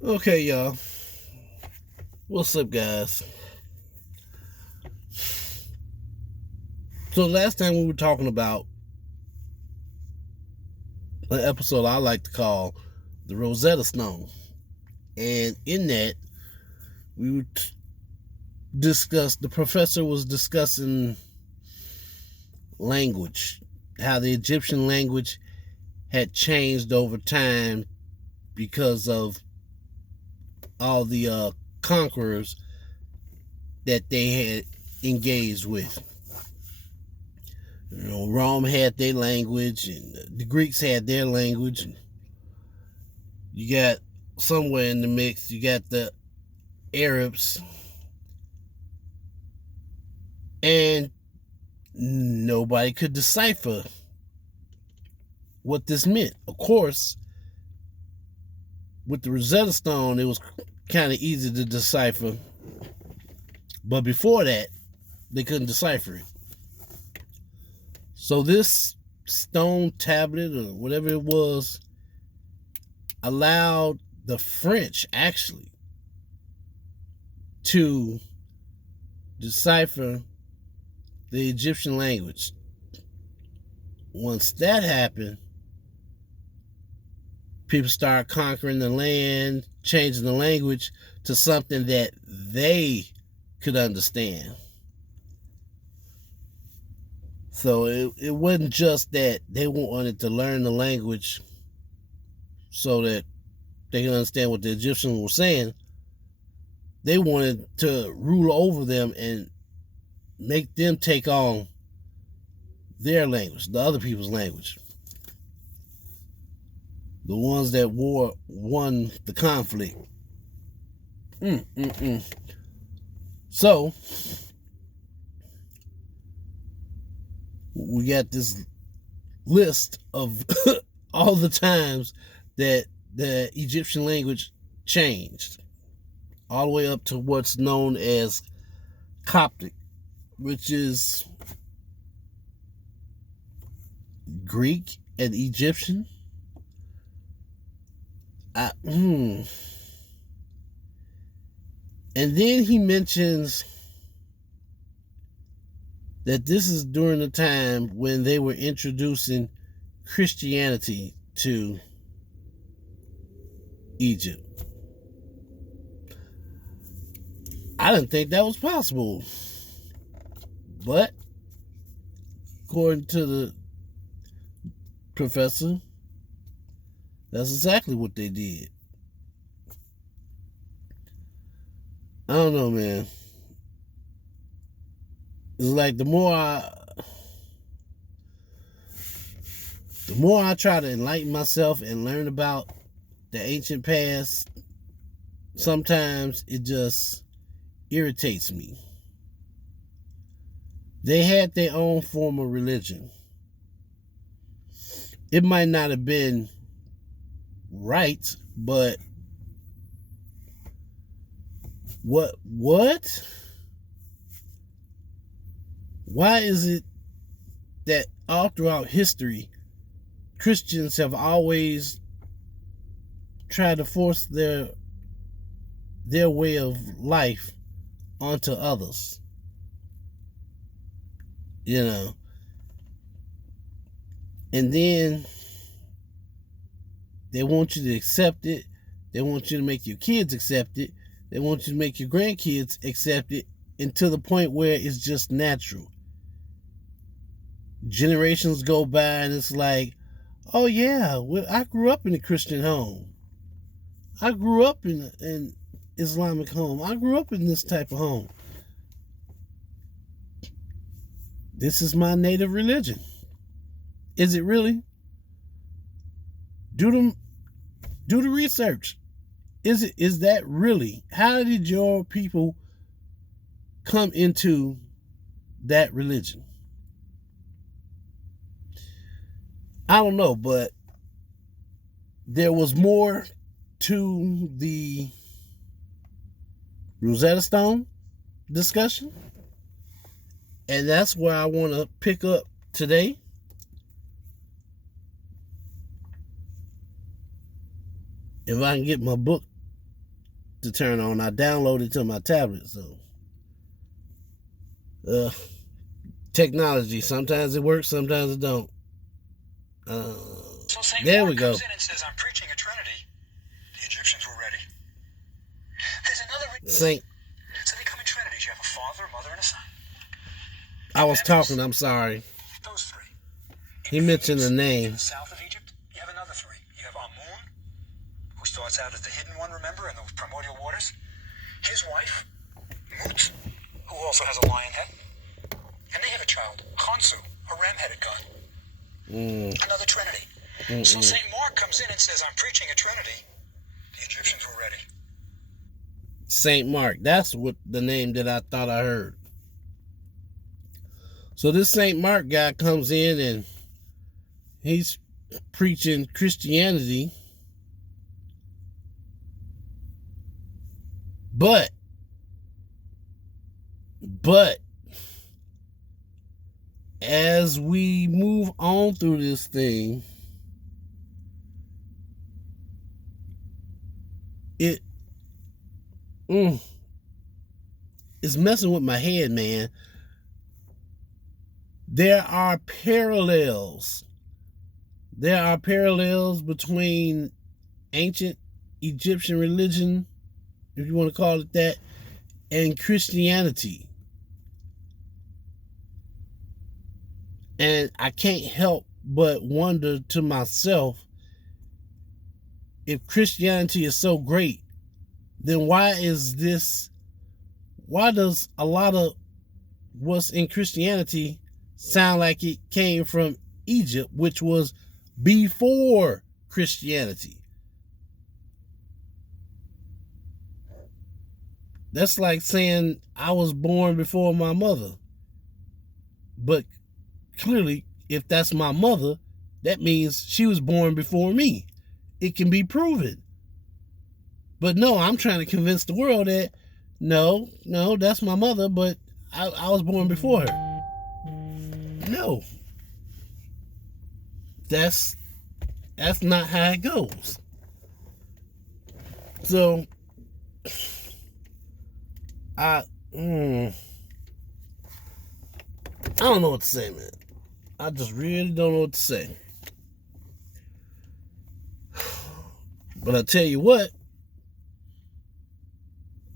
Okay, y'all. What's up, guys? So last time we were talking about an episode I like to call the Rosetta Stone, and in that we would discuss. The professor was discussing language, how the Egyptian language had changed over time because of all the conquerors that they had engaged with. Rome had their language, and the Greeks had their language. And you got somewhere in the mix, you got the Arabs, and nobody could decipher what this meant. Of course, with the Rosetta Stone, it was kind of easy to decipher, but before that, they couldn't decipher it. So this stone tablet or whatever it was allowed the French actually to decipher the Egyptian language. Once that happened, people started conquering the land, changing the language to something that they could understand. So it wasn't just that they wanted to learn the language so that they can understand what the Egyptians were saying. They wanted to rule over them and make them take on their language, the other people's language. The ones that won the conflict. So we got this list of all the times that the Egyptian language changed, all the way up to what's known as Coptic, which is Greek and Egyptian. And then he mentions that this is during the time when they were introducing Christianity to Egypt. I didn't think that was possible. But according to the professor, that's exactly what they did. I don't know, man. It's like the more I try to enlighten myself and learn about the ancient past, sometimes it just irritates me. They had their own form of religion. It might not have been right, but what? Why is it that all throughout history, Christians have always tried to force their way of life onto others? And then they want you to accept it. They want you to make your kids accept it. They want you to make your grandkids accept it, and to the point where it's just natural. Generations go by and it's like, oh yeah, I grew up in a Christian home. I grew up in an Islamic home. I grew up in this type of home. This is my native religion. Is it really? Do the research. Is that really? How did your people come into that religion? I don't know, but there was more to the Rosetta Stone discussion, and that's where I want to pick up today. If I can get my book to turn on. I downloaded it to my tablet. So, technology. Sometimes it works, sometimes it don't. So St. There Mark we go. comes in and says, I'm preaching a Trinity. The Egyptians were ready. There's another reason. So they come in Trinities. You have a father, a mother, and a son. I was talking, I'm sorry. Those three. He mentioned the name. In the south of Egypt, you have another three. You have Amun, who starts out as the hidden one, remember, in the primordial waters. His wife, Mut, who also has a lion head. And they have a child, Khonsu, a ram-headed god. Another Trinity. So St. Mark comes in and says, I'm preaching a Trinity. The Egyptians were ready. St. Mark. That's what the name that I thought I heard. So this St. Mark guy comes in and he's preaching Christianity. But as we move on through this thing, it's messing with my head, man. There are parallels. There are parallels between ancient Egyptian religion, if you want to call it that, and Christianity. And I can't help but wonder to myself, if Christianity is so great, then why does a lot of what's in Christianity sound like it came from Egypt, which was before Christianity? That's like saying I was born before my mother. But clearly, if that's my mother, that means she was born before me. It can be proven. But no, I'm trying to convince the world that no, that's my mother, but I was born before her. No. That's not how it goes. So I don't know what to say, man. I just really don't know what to say. But I tell you what,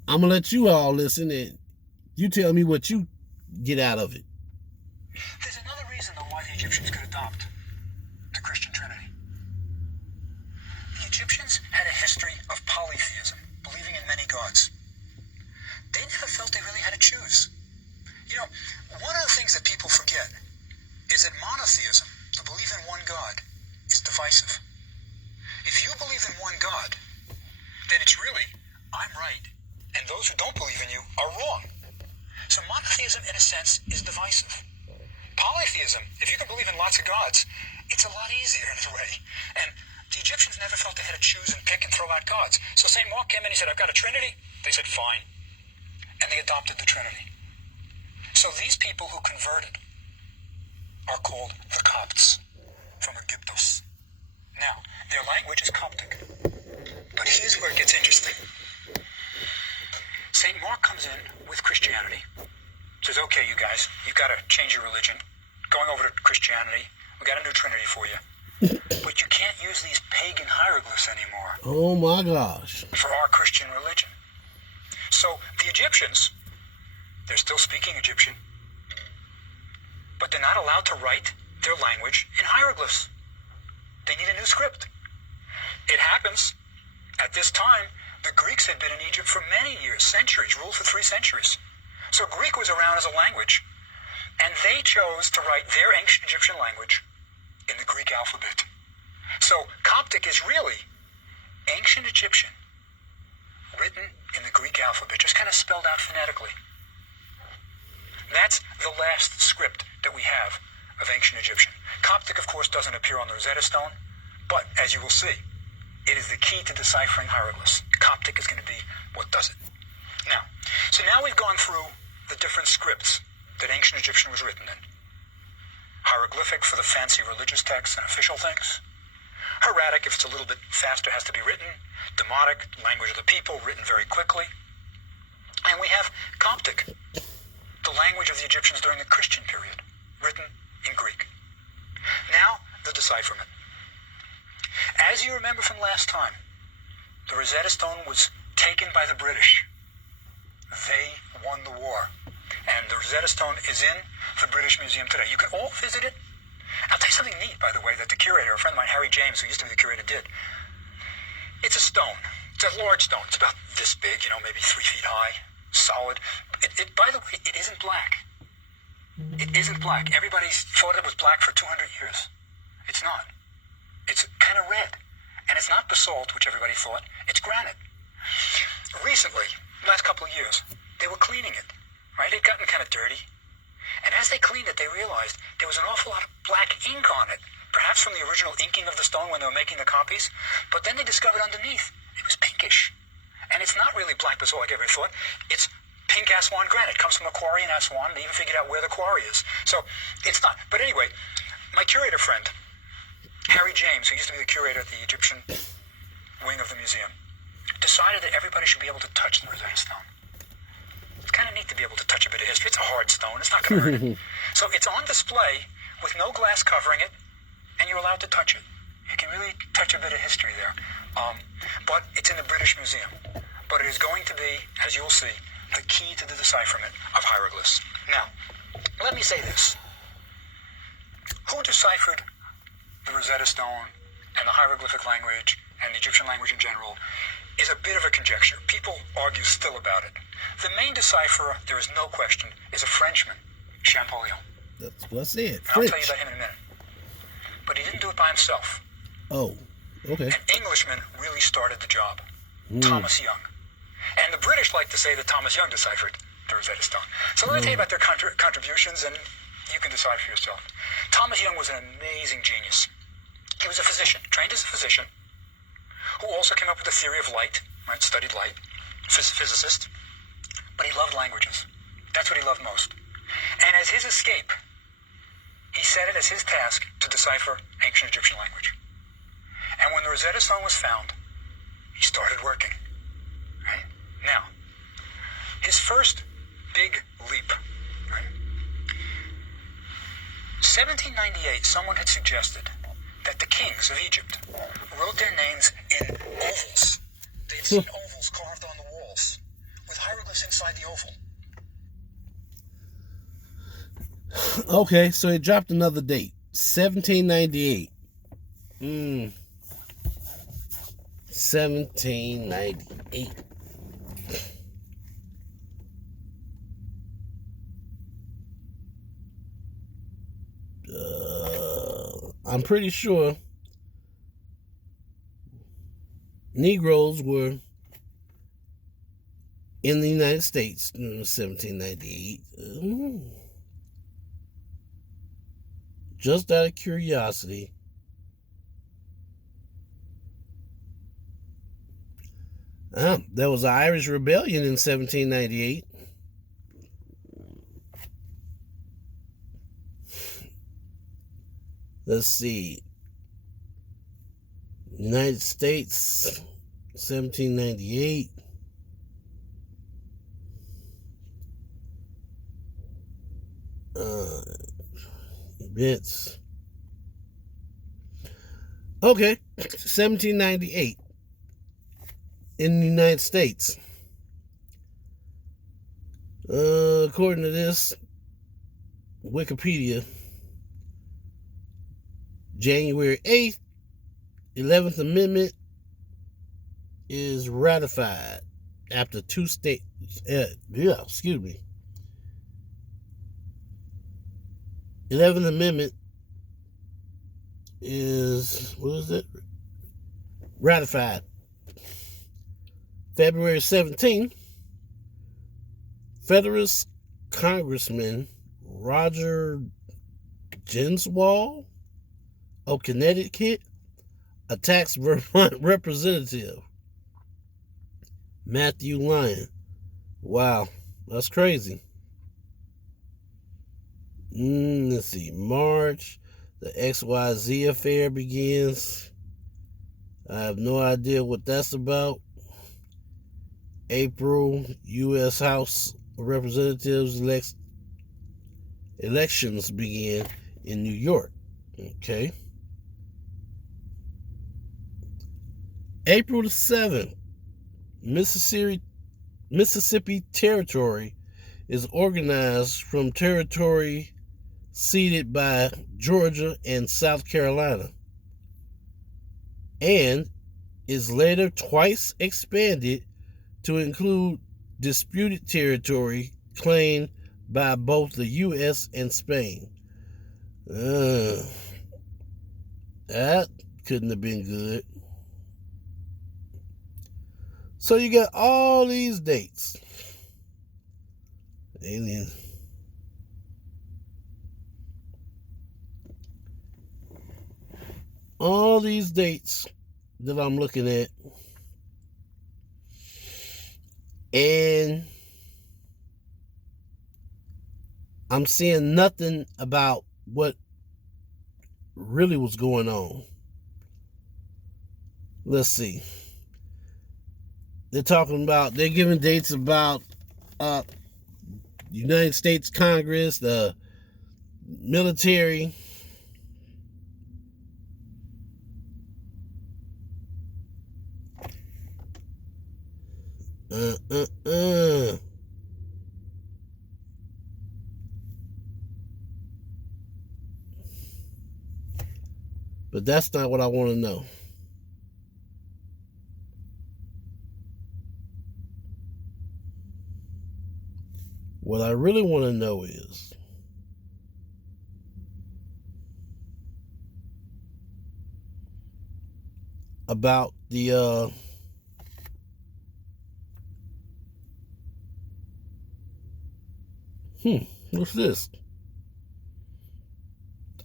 I'm going to let you all listen and you tell me what you get out of it. There's another reason, though, why the Egyptians could adopt the Christian Trinity. The Egyptians had a history of polytheism, believing in many gods. They never felt they really had to choose. You know, one of the things that people forget is that monotheism, the belief in one God, is divisive. If you believe in one God, then it's really, I'm right, and those who don't believe in you are wrong. So monotheism, in a sense, is divisive. Polytheism, if you can believe in lots of gods, it's a lot easier in a way. And the Egyptians never felt they had to choose and pick and throw out gods. So St. Mark came in and he said, I've got a Trinity. They said, fine. And they adopted the Trinity. So these people who converted are called the Copts, from Aegyptos. Now, their language is Coptic. But here's where it gets interesting. St. Mark comes in with Christianity, says, okay, you guys, you've got to change your religion. Going over to Christianity, we got a new Trinity for you. But you can't use these pagan hieroglyphs anymore. Oh my gosh. For our Christian religion. So the Egyptians, they're still speaking Egyptian, but they're not allowed to write their language in hieroglyphs. They need a new script. It happens, at this time, the Greeks had been in Egypt for many years, centuries, ruled for 3 centuries. So Greek was around as a language, and they chose to write their ancient Egyptian language in the Greek alphabet. So Coptic is really ancient Egyptian, written in the Greek alphabet, just kind of spelled out phonetically. That's the last script that we have of ancient Egyptian. Coptic, of course, doesn't appear on the Rosetta Stone, but as you will see, it is the key to deciphering hieroglyphs. Coptic is going to be what does it. Now we've gone through the different scripts that ancient Egyptian was written in. Hieroglyphic for the fancy religious texts and official things. Hieratic, if it's a little bit faster, has to be written. Demotic, language of the people, written very quickly. And we have Coptic, the language of the Egyptians during the Christian period, written in Greek. Now, the decipherment. As you remember from last time, the Rosetta Stone was taken by the British. They won the war. And the Rosetta Stone is in the British Museum today. You can all visit it. I'll tell you something neat, by the way, that the curator, a friend of mine, Harry James, who used to be the curator, did. It's a stone. It's a large stone. It's about this big, maybe 3 feet high, solid. By the way, it isn't black. It isn't black. Everybody's thought it was black for 200 years. It's not. It's kind of red. And it's not basalt, which everybody thought. It's granite. Recently, last couple of years, they were cleaning it, right? It had gotten kind of dirty. And as they cleaned it, they realized there was an awful lot of black ink on it, perhaps from the original inking of the stone when they were making the copies. But then they discovered underneath it was pinkish. And it's not really black basalt like everybody thought. It's pink Aswan granite. It comes from a quarry in Aswan. They even figured out where the quarry is. So it's not. But anyway, my curator friend, Harry James, who used to be the curator at the Egyptian wing of the museum, decided that everybody should be able to touch the Rosetta Stone. It's kind of neat to be able to touch a bit of history. It's a hard stone. It's not going to hurt it. So it's on display with no glass covering it, and you're allowed to touch it. You can really touch a bit of history there. But it's in the British Museum. But it is going to be, as you'll see, the key to the decipherment of hieroglyphs. Now, let me say this. Who deciphered the Rosetta Stone and the hieroglyphic language and the Egyptian language in general is a bit of a conjecture. People argue still about it. The main decipherer, there is no question, is a Frenchman, Champollion. That's what's it. I'll tell you about him in a minute. But he didn't do it by himself. Oh, okay. An Englishman really started the job, Thomas Young. And the British like to say that Thomas Young deciphered the Rosetta Stone. So let me tell you about their contributions, and you can decide for yourself. Thomas Young was an amazing genius. He was a physician, trained as a physician, who also came up with the theory of light, right? Studied light, physicist. But he loved languages. That's what he loved most. And as his escape, he set it as his task to decipher ancient Egyptian language. And when the Rosetta Stone was found, he started working. Right? Now, his first big leap, right? 1798, someone had suggested that the kings of Egypt wrote their names in ovals. They had seen ovals carved on the walls with hieroglyphs inside the oval. Okay, so he dropped another date. 1798. 1798. I'm pretty sure Negroes were in the United States in 1798. Just out of curiosity, there was an Irish rebellion in 1798. Let's see. United States, 1798. Events. Okay, 1798 in the United States. According to this Wikipedia, January 8th, 11th Amendment is ratified after two states. Excuse me. 11th Amendment is, ratified. February 17th, Federalist Congressman Roger Griswold of Connecticut attacks Vermont Representative Matthew Lyon. Wow, that's crazy. Let's see. March, the XYZ affair begins. I have no idea what that's about. April, U.S. House of Representatives elections begin in New York. Okay. April the 7th, Mississippi Territory is organized from territory ceded by Georgia and South Carolina, and is later twice expanded to include disputed territory claimed by both the U.S. and Spain. That couldn't have been good. So you got all these dates. Alien. All these dates that I'm looking at, and I'm seeing nothing about what really was going on. Let's see. They're giving dates about United States Congress, the military. But that's not what I want to know. What I really want to know is about the what's this?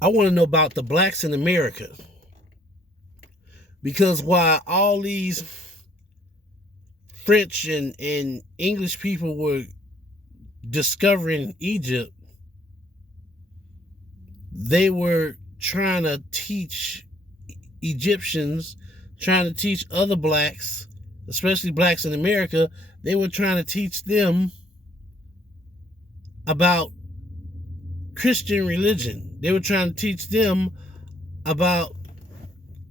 I want to know about the blacks in America. Because while all these French and English people were discovering Egypt, they were trying to teach Egyptians, trying to teach other blacks, especially blacks in America, they were trying to teach them about Christian religion. They were trying to teach them about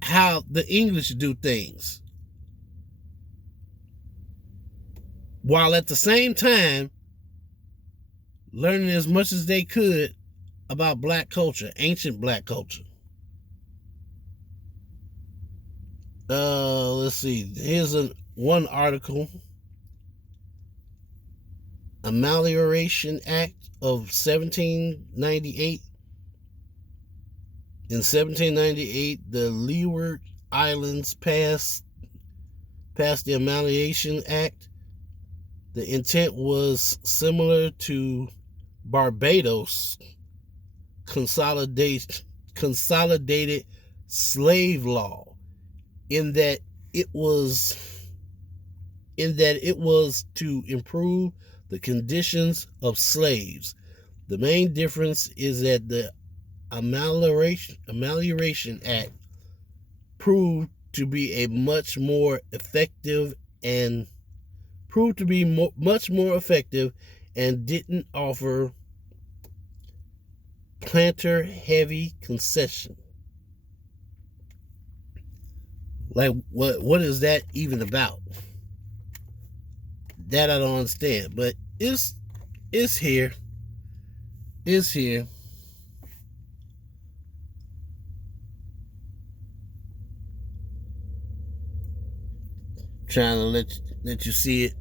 how the English do things, while at the same time learning as much as they could about black culture, ancient black culture. Let's see. Here's one article. Amelioration Act of 1798. In 1798, the Leeward Islands passed the Amelioration Act. The intent was similar to Barbados' consolidated slave law, in that it was to improve the conditions of slaves. The main difference is that the Amelioration Act proved to be much more effective and didn't offer planter heavy concession. Like what is that even about? That I don't understand, but it's here. It's here. Trying to let you see it.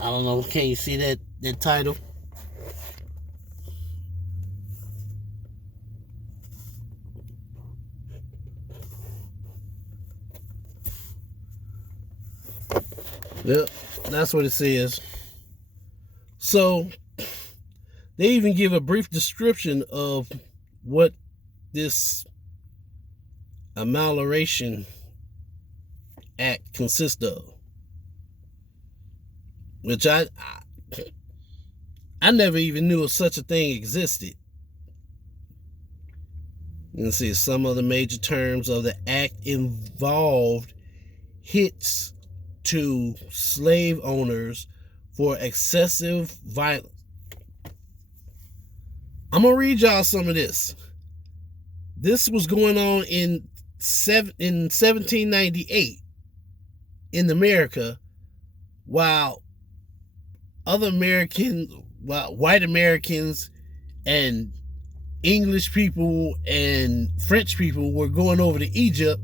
I don't know. Can you see that title? Yep, that's what it says. So they even give a brief description of what this Amelioration Act consists of, which I never even knew such a thing existed. You can see some of the major terms of the act involved hits to slave owners for excessive violence. I'm going to read y'all some of this. This was going on in 1798 in America, while white Americans and English people and French people were going over to Egypt,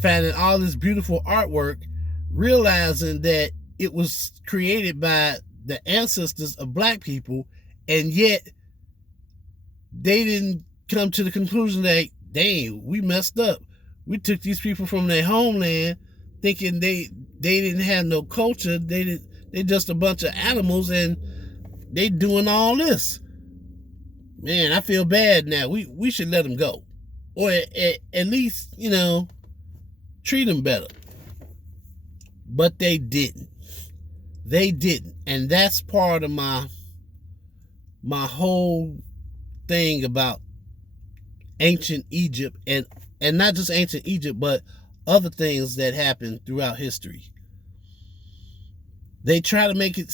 finding all this beautiful artwork, realizing that it was created by the ancestors of black people, and yet they didn't come to the conclusion that, dang, we messed up. We took these people from their homeland thinking they didn't have no culture. They just a bunch of animals, and they doing all this. Man, I feel bad now. We should let them go, or at least, you know, treat them better. But they didn't. They didn't, and that's part of my whole thing about ancient Egypt, and not just ancient Egypt, but other things that happened throughout history. They try to make it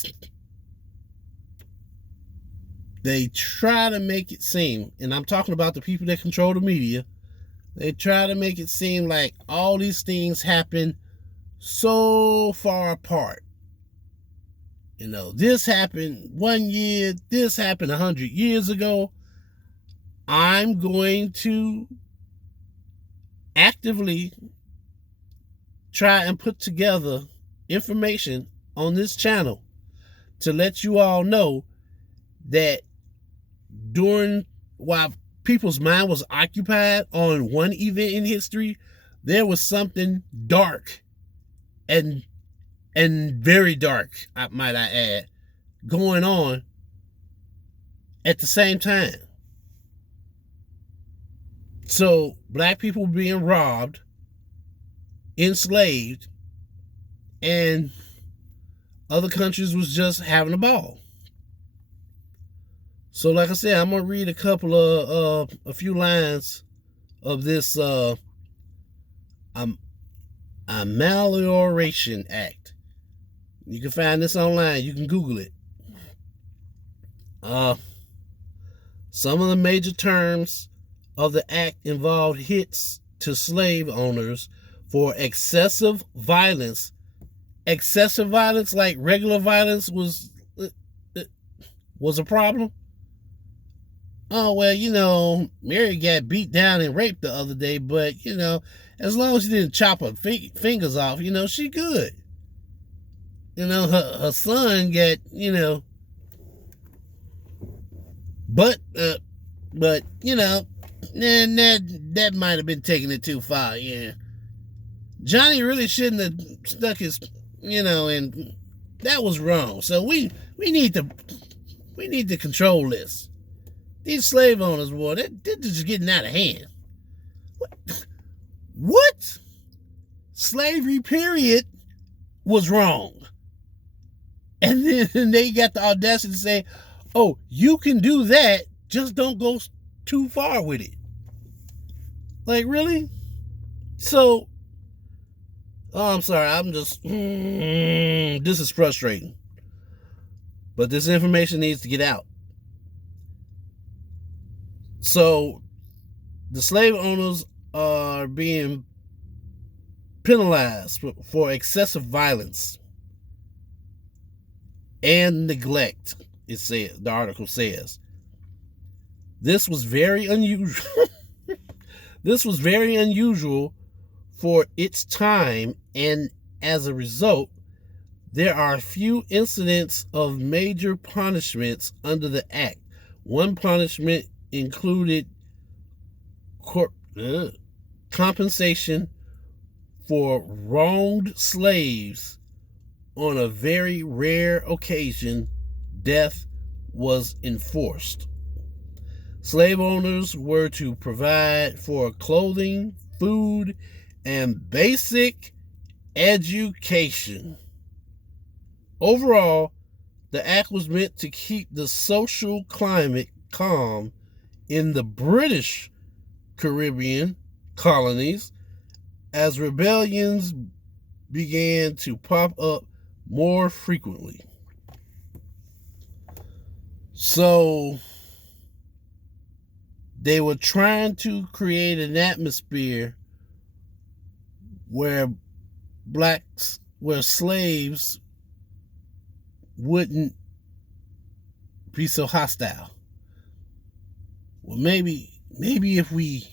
seem, and I'm talking about the people that control the media, they try to make it seem like all these things happen so far apart. You know, this happened 1 year, this happened 100 years ago. I'm going to actively try and put together information on this channel to let you all know that while people's mind was occupied on one event in history, there was something dark and very dark, might I add, going on at the same time. So black people being robbed, enslaved, and other countries was just having a ball. So like I said, I'm going to read a few lines of this Amelioration Act. You can find this online. You can Google it. Some of the major terms of the act involved hits to slave owners for excessive violence. Excessive violence, like regular violence, was a problem. Oh, well, you know, Mary got beat down and raped the other day, but, you know, as long as she didn't chop her fingers off, you know, she good. You know, her son got, you know, but you know, that might have been taking it too far, yeah. Johnny really shouldn't have stuck his, you know, and that was wrong. So we need to control this. These slave owners, boy, they're just getting out of hand. What? Slavery, period, was wrong. And then they got the audacity to say, oh, you can do that, just don't go too far with it. Like, really? So, oh, I'm sorry, I'm just, this is frustrating. But this information needs to get out. So, the slave owners are being penalized for excessive violence and neglect, the article says. This was very unusual. This was very unusual for its time, and as a result, there are few incidents of major punishments under the act. One punishment included compensation for wronged slaves. On a very rare occasion, death was enforced. Slave owners were to provide for clothing, food, and basic education. Overall, the act was meant to keep the social climate calm in the British Caribbean colonies as rebellions began to pop up more frequently. So they were trying to create an atmosphere where slaves wouldn't be so hostile. Well, maybe if we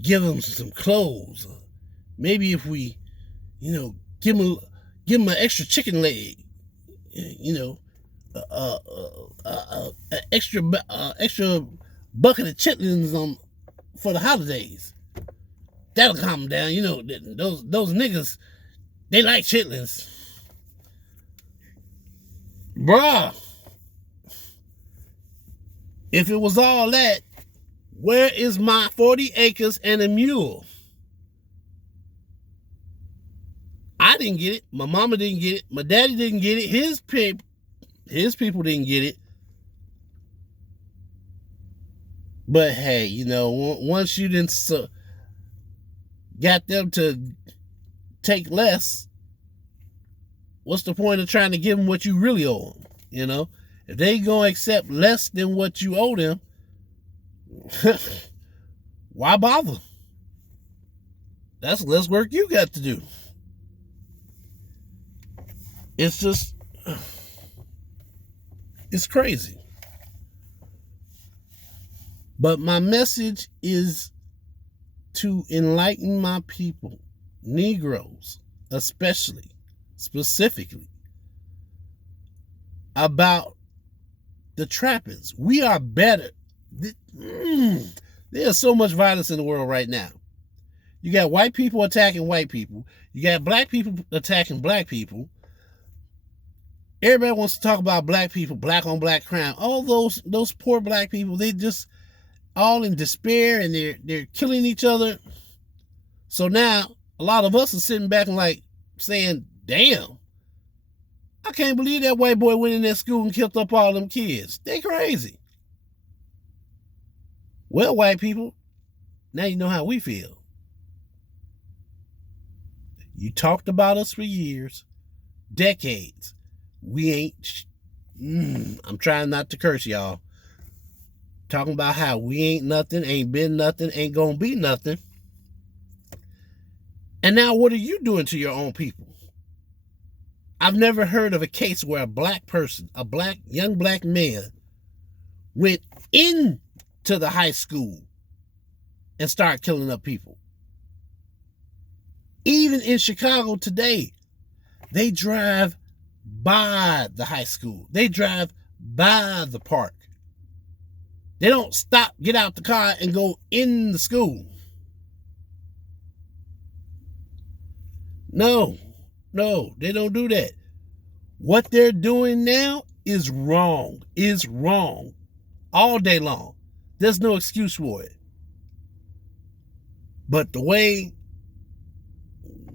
give them some clothes, maybe if we, give them an extra chicken leg, extra bucket of chitlins for the holidays. That'll calm them down. Those niggas, they like chitlins. Bruh, if it was all that, where is my 40 acres and a mule? I didn't get it. My mama didn't get it. My daddy didn't get it. His people didn't get it. But hey, once you didn't got them to take less, what's the point of trying to give them what you really owe them? If they gonna accept less than what you owe them, why bother? That's less work you got to do. It's just, it's crazy. But my message is to enlighten my people, Negroes especially, specifically, about the trappings. We are better. There's so much violence in the world right now. You got white people attacking white people. You got black people attacking black people. Everybody wants to talk about black people, black on black crime. All those poor black people, they just all in despair and they're killing each other. So now a lot of us are sitting back and like saying, damn, I can't believe that white boy went in that school and killed up all them kids. They crazy. Well, white people, now you know how we feel. You talked about us for years, decades. We ain't, I'm trying not to curse y'all. Talking about how we ain't nothing, ain't been nothing, ain't gonna be nothing. And now what are you doing to your own people? I've never heard of a case where a black person, young black man, went into the high school and started killing up people. Even in Chicago today, they drive by the high school. They drive by the park. They don't stop, get out the car, and go in the school. No, they don't do that. What they're doing now is wrong. All day long. There's no excuse for it. But the way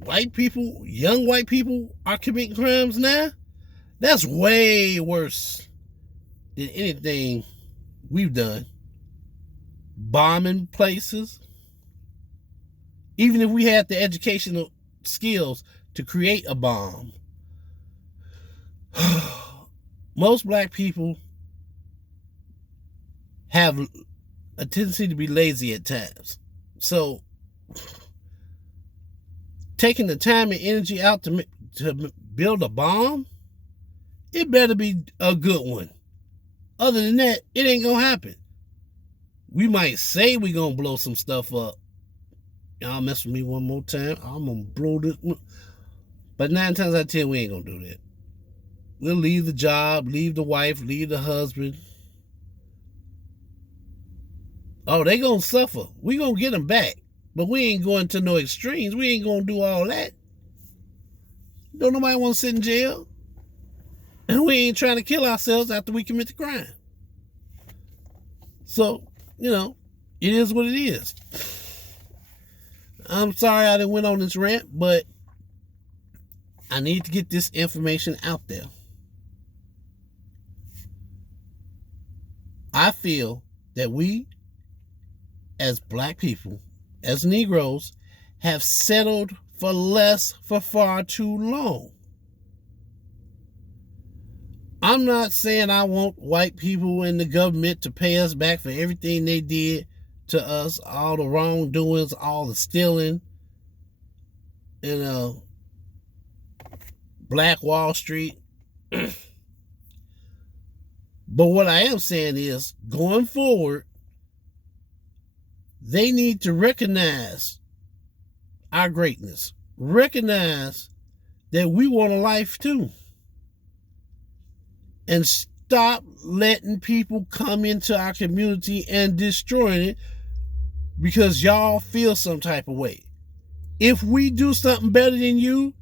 young white people are committing crimes now, that's way worse than anything we've done. Bombing places. Even if we had the educational skills to create a bomb. Most black people have a tendency to be lazy at times. So taking the time and energy out to build a bomb, it better be a good one. Other than that, it ain't gonna happen. We might say we gonna blow some stuff up. Y'all mess with me one more time, I'm gonna blow this. But 9 times out of 10, we ain't gonna do that. We'll leave the job, leave the wife, leave the husband. Oh, they gonna suffer. We gonna get them back. But we ain't going to no extremes. We ain't gonna do all that. Don't nobody want to sit in jail. And we ain't trying to kill ourselves after we commit the crime. So, it is what it is. I'm sorry I didn't went on this rant, but I need to get this information out there. I feel that we as black people, as Negroes, have settled for less for far too long. I'm not saying I want white people in the government to pay us back for everything they did to us, all the wrongdoings, all the stealing, Black Wall Street. But what I am saying is, going forward, they need to recognize our greatness. Recognize that we want a life too. And stop letting people come into our community and destroying it because y'all feel some type of way. If we do something better than you,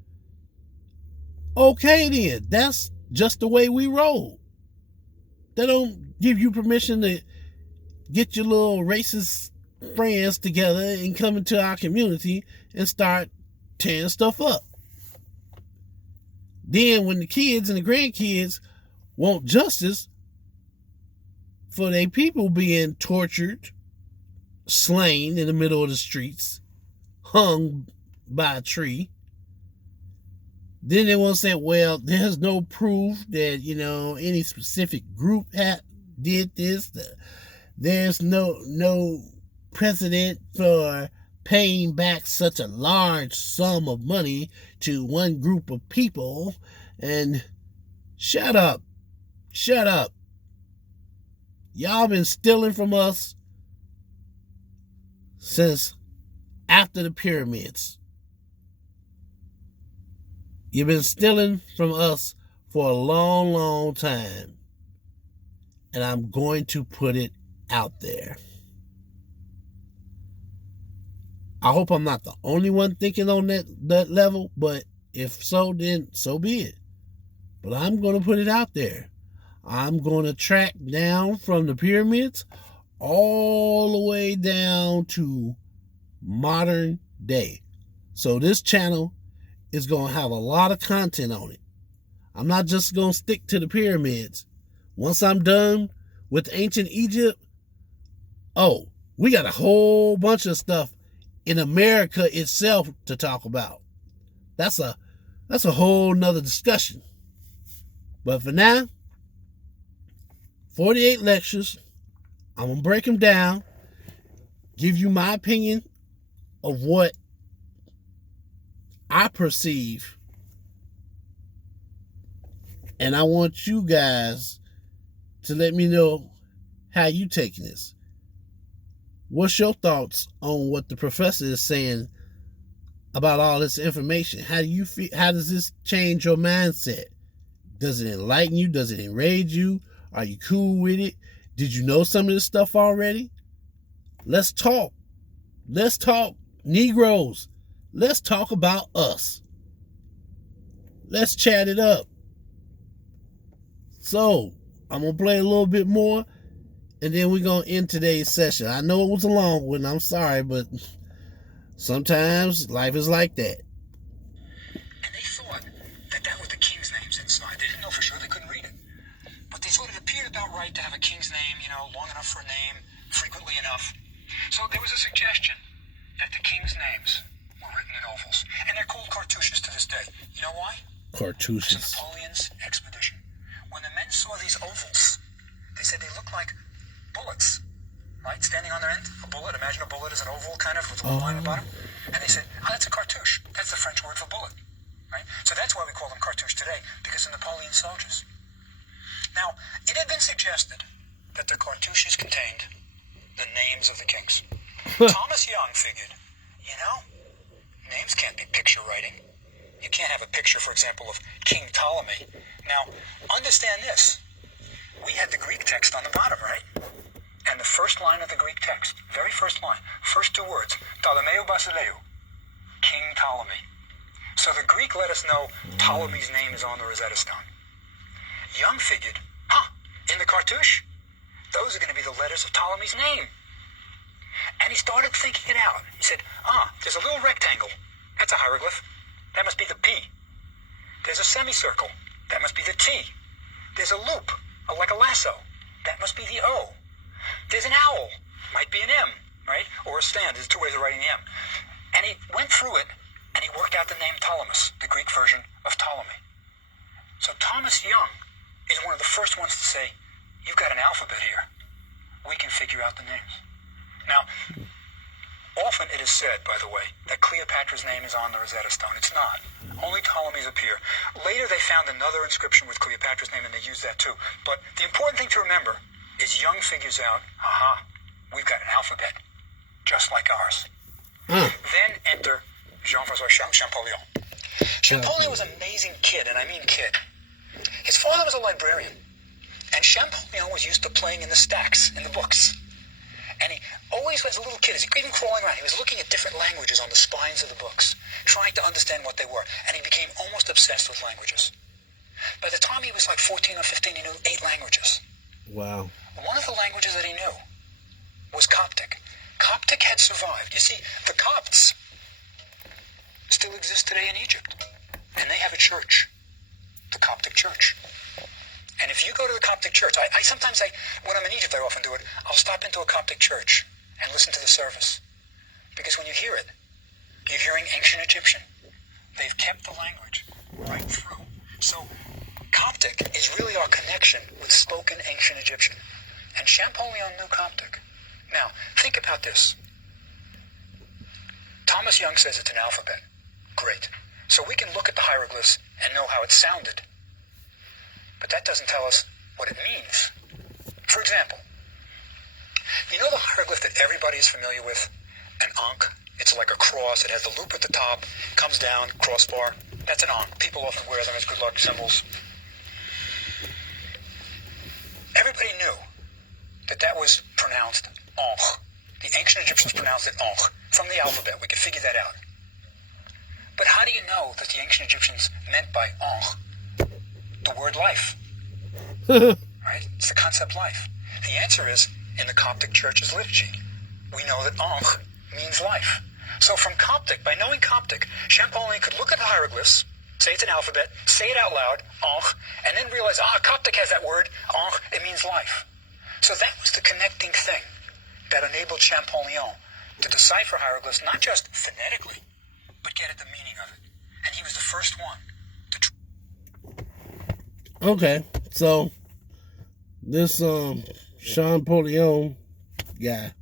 okay then. That's just the way we roll. They don't give you permission to get your little racist friends together and come into our community and start tearing stuff up. Then when the kids and the grandkids want justice for their people being tortured, slain in the middle of the streets, hung by a tree, then they want to say, well, there's no proof that, any specific group did this. There's no precedent for paying back such a large sum of money to one group of people. And shut up. Y'all been stealing from us since after the pyramids. You've been stealing from us for a long, long time. And I'm going to put it out there. I hope I'm not the only one thinking on that level, but if so, then so be it. But I'm going to put it out there. I'm going to track down from the pyramids all the way down to modern day. So this channel is going to have a lot of content on it. I'm not just going to stick to the pyramids. Once I'm done with ancient Egypt, we got a whole bunch of stuff in America itself to talk about. That's a whole nother discussion. But for now, 48 lectures. I'm going to break them down, give you my opinion of what I perceive. And I want you guys to let me know how you taking this. What's your thoughts on what the professor is saying about all this information? How do you feel? How does this change your mindset? Does it enlighten you? Does it enrage you? Are you cool with it? Did you know some of this stuff already? Let's talk. Let's talk Negroes. Let's talk about us. Let's chat it up. So, I'm going to play a little bit more, and then we're going to end today's session. I know it was a long one. I'm sorry, but sometimes life is like that. And they thought that was the king's names inside. They didn't know for sure. They couldn't read it. But they thought it appeared about right to have a king's name, long enough for a name, frequently enough. So there was a suggestion that the king's names were written in ovals. And they're called cartouches to this day. You know why? Cartouches. It's Napoleon's expedition. When the men saw these ovals, they said they look like bullets, right? Standing on their end, a bullet. Imagine a bullet as an oval, kind of, with a little line at the bottom. And they said, that's a cartouche. That's the French word for bullet, right? So that's why we call them cartouche today, because of Napoleon's soldiers. Now, it had been suggested that the cartouches contained the names of the kings. Thomas Young figured, names can't be picture writing. You can't have a picture, for example, of King Ptolemy. Now, understand this. We had the Greek text on the bottom, right? And the first line of the Greek text, very first line, first two words, Ptolemeu Basileou, King Ptolemy. So the Greek let us know Ptolemy's name is on the Rosetta Stone. Young figured, in the cartouche, those are going to be the letters of Ptolemy's name. And he started thinking it out. He said, there's a little rectangle. That's a hieroglyph. That must be the P. There's a semicircle. That must be the T. There's a loop, like a lasso. That must be the O. There's an owl. Might be an M. right? Or a stand. There's two ways of writing the M. And he went through it, and he worked out the name Ptolemus, the Greek version of Ptolemy. So Thomas Young is one of the first ones to say, you've got an alphabet here. We can figure out the names. Now, often it is said, by the way, that Cleopatra's name is on the Rosetta Stone. It's not. Only Ptolemy's appear. Later they found another inscription with Cleopatra's name, and they used that too. But the important thing to remember is Young figures out, aha, we've got an alphabet, just like ours. Then enter Jean-François Champollion. Champollion was an amazing kid, and I mean kid. His father was a librarian, and Champollion was used to playing in the stacks, in the books. And he always, as a little kid, even crawling around, he was looking at different languages on the spines of the books, trying to understand what they were, and he became almost obsessed with languages. By the time he was like 14 or 15, he knew 8 languages. Wow. One of the languages that he knew was Coptic. Coptic had survived. You see, the Copts still exist today in Egypt, and they have a church, the Coptic Church. And if you go to the Coptic Church, I sometimes, when I'm in Egypt, I often do it, I'll stop into a Coptic church and listen to the service. Because when you hear it, you're hearing ancient Egyptian. They've kept the language right through. So Coptic is really our connection with spoken ancient Egyptian. And Champollion knew Coptic. Now, think about this. Thomas Young says it's an alphabet. Great. So we can look at the hieroglyphs and know how it sounded. But that doesn't tell us what it means. For example, you know the hieroglyph that everybody is familiar with? An Ankh. It's like a cross. It has the loop at the top, comes down, crossbar. That's an Ankh. People often wear them as good luck symbols. Everybody knew that that was pronounced Ankh. The ancient Egyptians pronounced it Ankh. From the alphabet, we could figure that out. But how do you know that the ancient Egyptians meant by Ankh the word life? Right? It's the concept life. The answer is in the Coptic Church's liturgy. We know that Ankh means life. So from Coptic, by knowing Coptic, Champollion could look at the hieroglyphs, say it's an alphabet, say it out loud, Ankh, and then realize, Coptic has that word, Ankh, it means life. So that was the connecting thing that enabled Champollion to decipher hieroglyphs, not just phonetically, but get at the meaning of it. And he was the first one to Okay, so this Champollion guy,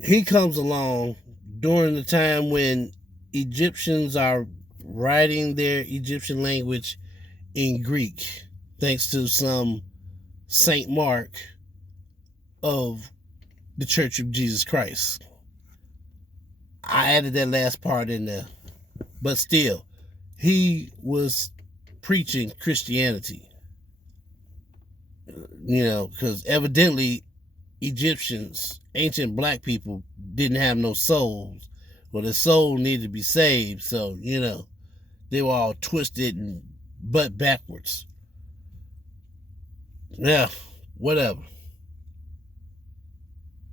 he comes along during the time when Egyptians are writing their Egyptian language in Greek, thanks to some Saint Mark of the Church of Jesus Christ. I added that last part in there, but still, he was preaching Christianity, because evidently Egyptians, ancient black people, didn't have no souls. Well, their soul needed to be saved, so they were all twisted and butt backwards. Yeah, whatever.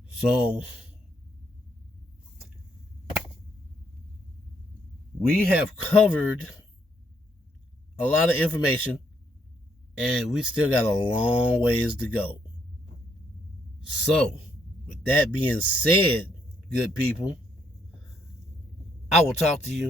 So we have covered a lot of information, and we still got a long ways to go. So, with that being said, good people, I will talk to you